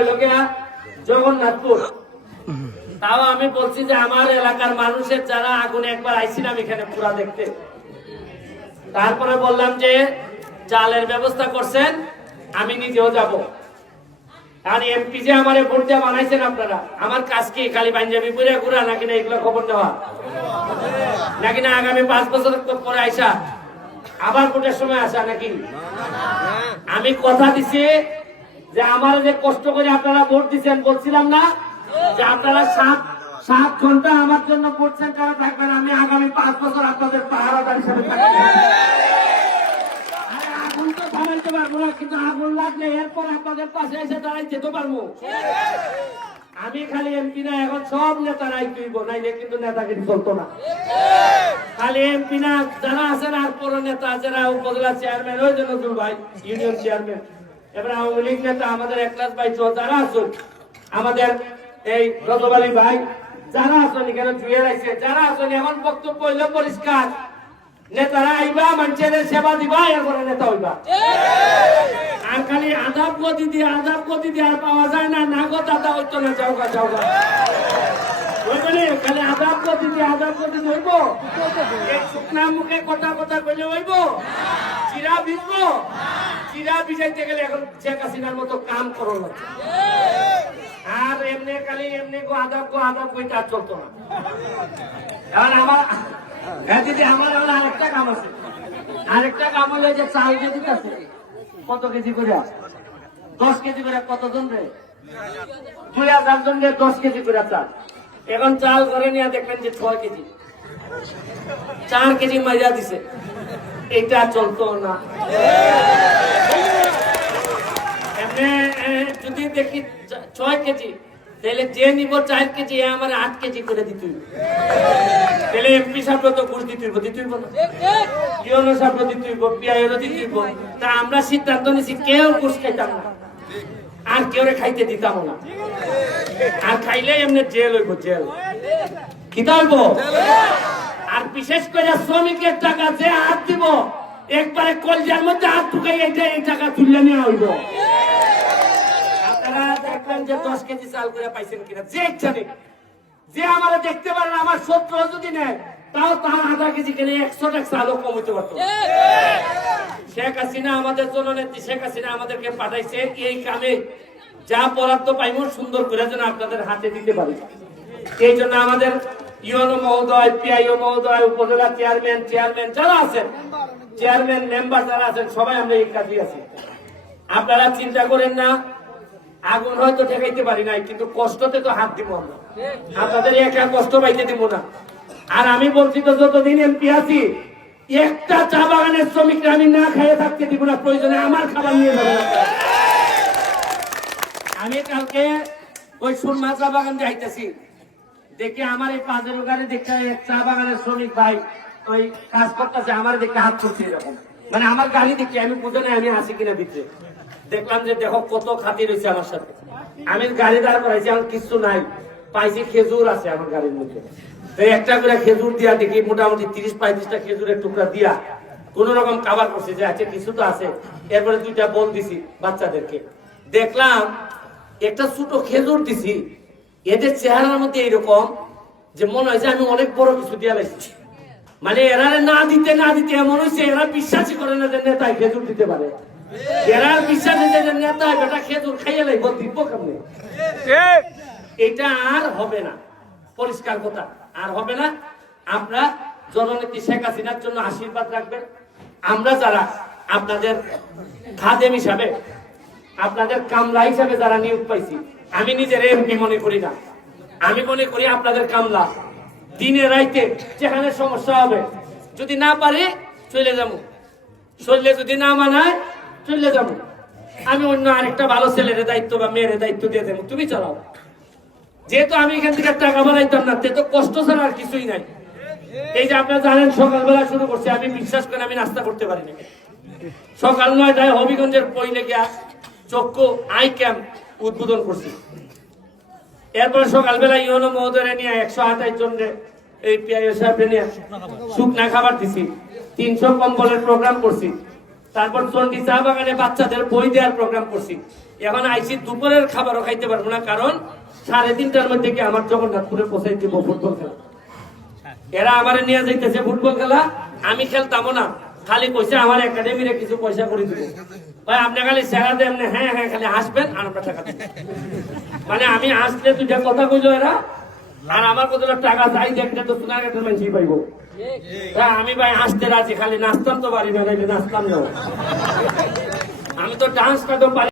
হইল জগন্নাথপুর। তাও আমি বলছি যে আমার এলাকার মানুষের যারা আগুনে একবার আইছিলাম এখানে পুরা দেখতে। তারপরে বললাম যে চালের ব্যবস্থা করছেন, আমি নিজেও যাব। আর এমপি যে আমার ভোট দেওয়া বানাইছেন আপনারা, আমার কাজ কি, খালি পাঞ্জাবি পরে ঘুরা নাকি না এগুলো খবর দেওয়া নাকি না আগামী পাঁচ বছর পরে আইসা আবার ভোটের সময় আসা নাকি? আমি কথা দিছি যে আমার যে কষ্ট করে আপনারা ভোট দিচ্ছেন, বলছিলাম না? যে আপনারা সাত সাত ঘণ্টা আমার জন্য ভোট সেন্টারে থাকবেন। আমি আগামী পাঁচ বছর আপনাদের পাহারাদার হিসেবে আগুন তো আগুন এরপর আপনাদের পাশে যেতে পারব। আমি খালি এমপি না, এখন সব নেতারাই কিন্তু না। খালি এমপি না, যারা আছেন আর পর নেতা যারা উপজেলা চেয়ারম্যান ওই জন্য ভাই ইউনিয়ন চেয়ারম্যান এবার আওয়ামী লীগ নেতা আমাদের একলাস ভাই যারা আছেন, আমাদের এই রজবালী ভাই, যারা আছেন এখানে জুয়ে রাখছে যারা আছেন, এমন বক্তব্য হইল পরিষ্কার। নেতারা আইবা মানুষের সেবা দিবা, এরপরে নেতা হইবা। আর খালি আধাব গতি দিয়ে আধাব গতি দিয়ে আর পাওয়া যায় না না গো দাদা হইতো না যাওগা যাওগা খালি আধাব গতি দিয়ে আধাব গতি দিয়ে মুখে কথা কথা কইলে হইব? চিরা ভিজবো? চিরা ভিজাইতে গেলে এখন শেখ হাসিনার মতো কাম করো লাগছে আর এমনি খালি এমনি গো আদাব গো আদাব কই আর চলতো না। এখন আমার হ্যাঁ দিদি, আমার আবার আরেকটা কাম আছে। আরেকটা কাম হলো যে চাল যে দিতেছে, কত কেজি করে? দশ কেজি করে কতজন রে? দুই হাজার জন রে দশ কেজি করে চাল। এখন চাল করে নিয়ে দেখবেন যে ছয় কেজি। চার কেজি মজা দিছে। এটা চলতো না। যদি দেখি ছয় কেজি, তাহলে যে নিব চার কেজি আমার আট কেজি করে দিতে। তাহলে এমপি সাহেব তো ঘুষ দিতে হইব না। ইউনো সাহেব দিতে হইব পিআইও তা আমরা সিদ্ধান্ত নিছি, কেউ ঘুষ খাইতাম না। আর কেউ খাইতে দিতাম না। আর খাইলে এমনি জেল হইব জেল। হইব? আর বিশেষ করে শ্রমিকের টাকা যে হাত দিব, একবারে কলজার মধ্যে হাত ঢুকাই এটা এই টাকা তুলে নেওয়া হইব আপনারা যে দশ কেজি চাল করে কিনা ইচ্ছা নেই। দেখতে আমার যদি তাও আধা কেজি কিনে একশো শেখ হাসিনা আমাদের শেখ হাসিনা আমাদেরকে পাঠাইছে, এই যা বরাদ্দ পাইব সুন্দর করে যেন আপনাদের হাতে দিতে পারি। এই জন্য আমাদের ইউনো মহোদয়, পিআইও মহোদয়, উপজেলা চেয়ারম্যান চেয়ারম্যান যারা আছেন, চেয়ারম্যান, মেম্বার যারা আছেন, সবাই আমরা এই কাজে আছি। আপনারা চিন্তা করেন না, আগুন হয়তো ঠেকাইতে পারি নাই, কিন্তু কষ্টতে তো হাত দিব আমরা। আপনাদের একা কষ্ট পাইতে দিব না। আর আমি বলছি তো, যতদিন এমপি আছি, একটা চা বাগানের শ্রমিকরা আমি না খাইয়ে থাকতে দিব না, প্রয়োজনে আমার খাবার নিয়ে যাবেন আমি কালকে ওই সুরমা চা বাগান যাইতেছি দেখে আমার এই পাঁচের গাড়ি দেখে এক চা বাগানের শ্রমিক ভাই ওই কাজ করতেছে, আমার দেখে হাত করছে এরকম। মানে আমার গাড়ি দেখে আমি বুঝে নাই আমি আসি কিনা দিতে দেখলাম যে দেখো কত খাতির হয়েছে আমার সাথে। আমি গাড়ি দাঁড় করাইছি আমার কিছু নাই। পাইছি খেজুর আছে আমার গাড়ির মধ্যে। তো একটা করে খেজুর দিয়া দেখি মোটামুটি তিরিশ পঁয়ত্রিশটা খেজুরের টুকরা দিয়া কোন রকম কাবার করছে যে আছে কিছু তো আছে। এরপরে দুইটা বল দিছি বাচ্চাদেরকে। দেখলাম একটা ছোট খেজুর দিছি এদের চেহারার মধ্যে এইরকম যে মনে হয় যে আমি অনেক বড় কিছু দিয়া লাগছি মানে এরা না দিতে না দিতে এমন হয়েছে, এরা বিশ্বাসই করে না যে নেতায় খেজুর দিতে পারে। এরা বিশ্বাস যে নেতা বেটা খেজুর খাইয়ে লাগবে দিব কেমনে? এটা আর হবে না। পরিষ্কার কথা, আর হবে না। আমরা জননেত্রী শেখ হাসিনার জন্য আশীর্বাদ রাখবেন। আমরা যারা আপনাদের খাদেম হিসাবে আপনাদের কামলা হিসাবে যারা নিয়োগ পাইছি, আমি নিজের এমপি মনে করি না। আমি মনে করি আপনাদের কামলা। দিনে রাইতে যেখানে সমস্যা হবে, যদি না পারে চলে যাব। চললে যদি না মানায় চলে যাব। আমি অন্য আরেকটা ভালো ছেলের দায়িত্ব বা মেয়ের দায়িত্ব দিয়ে দেবো। তুমি চালাও। যেহেতু আমি এখান থেকে টাকা বানাইতাম না তে তো কষ্ট ছাড়া আর কিছুই নাই। এই যে আপনারা জানেন, সকালবেলা শুরু করছে। আমি বিশ্বাস করেন, আমি নাস্তা করতে পারি না সকাল নয়টায় হবিগঞ্জের পইলে গিয়া চক্ষু আই ক্যাম্প উদ্বোধন করছি। এরপরে সকালবেলা ইউনো মহোদয় নিয়ে একশো আঠাশ জন এই পিআইও সাহেব নিয়ে শুকনা খাবার দিছি। তিনশো কম্বলের প্রোগ্রাম করছি। তারপর চন্ডি চা বাগানে বাচ্চাদের বই দেওয়ার প্রোগ্রাম করছি। এখন আইসি দুপুরের খাবারও খাইতে পারব না, কারণ সাড়ে তিনটার মধ্যে কি আমার জগন্নাথপুরে পৌঁছাই দিব ফুটবল খেলা? এরা আমার নিয়ে যাইতেছে ফুটবল খেলা, আমি খেলতামও না। খালি কইছে আমার একাডেমিরে কিছু পয়সা করে দিব। ভাই, আপনি খালি সেরা দেন হ্যাঁ হ্যাঁ খালি আসবেন আর আমরা টাকা দিব। মানে আমি আসলে দুইটা কথা কইলো এরা, আর আমার কত টাকা চাই দেখলে তো সোনার কাছে মানুষই পাইবো। হ্যাঁ আমি ভাই আসতে রাজি, খালি নাচতাম তো বাড়ি বেড়াইলে নাচতাম না। আমি তো ডান্স কাটো পারি